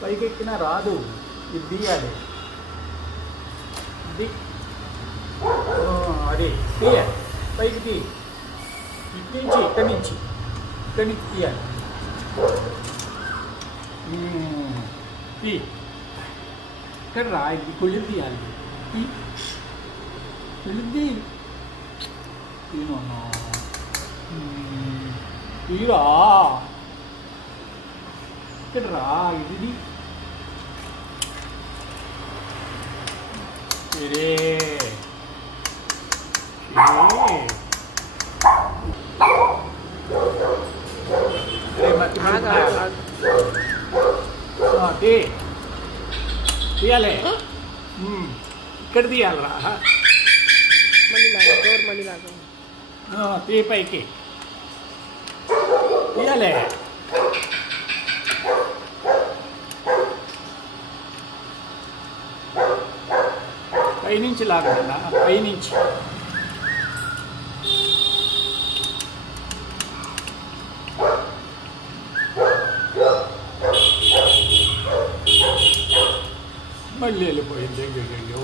పైకి ఎక్కినా రాదు, ఇది తీయాలి. అదే తీయాలి, పైకి తీ, ఇటు నుంచి ఇక్కడి నుంచి తీయాలి. తీ, ఇక్కడ రా, ఇది కొళ్ళు తీయాలి. కొళ్ళుద్ది తీయను, తీరా, ఇక్కడ రా, ఇది తీయాలి, ఇక్కడ తీయాలరా, తీ, పైకి తీయాలి. పైనుంచి లాగండి, పైనుంచి. మళ్ళీ వెళ్ళిపోయింది. అయ్యో,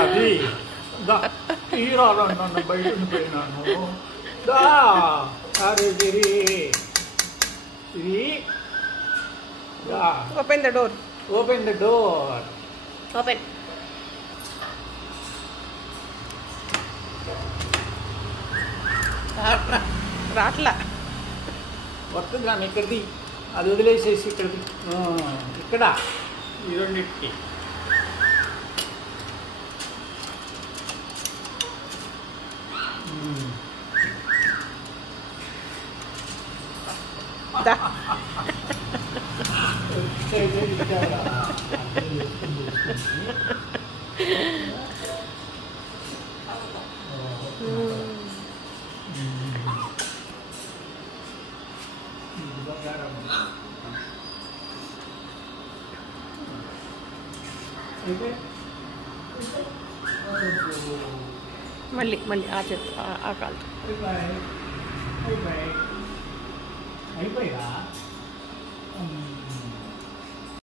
అది తీరాలన్నా బయట ఉండిపోయినాను. అరే Giri, open the door. Open the door. Open. రాట్లా వస్తుంది రాను, ఇక్కడిది అది వదిలేసేసి ఇక్కడిది, ఇక్కడ ఈ రెండింటికి. మళ్ళీ మళ్ళీ ఆ చేతి ఆ కాలు అయిపోయా.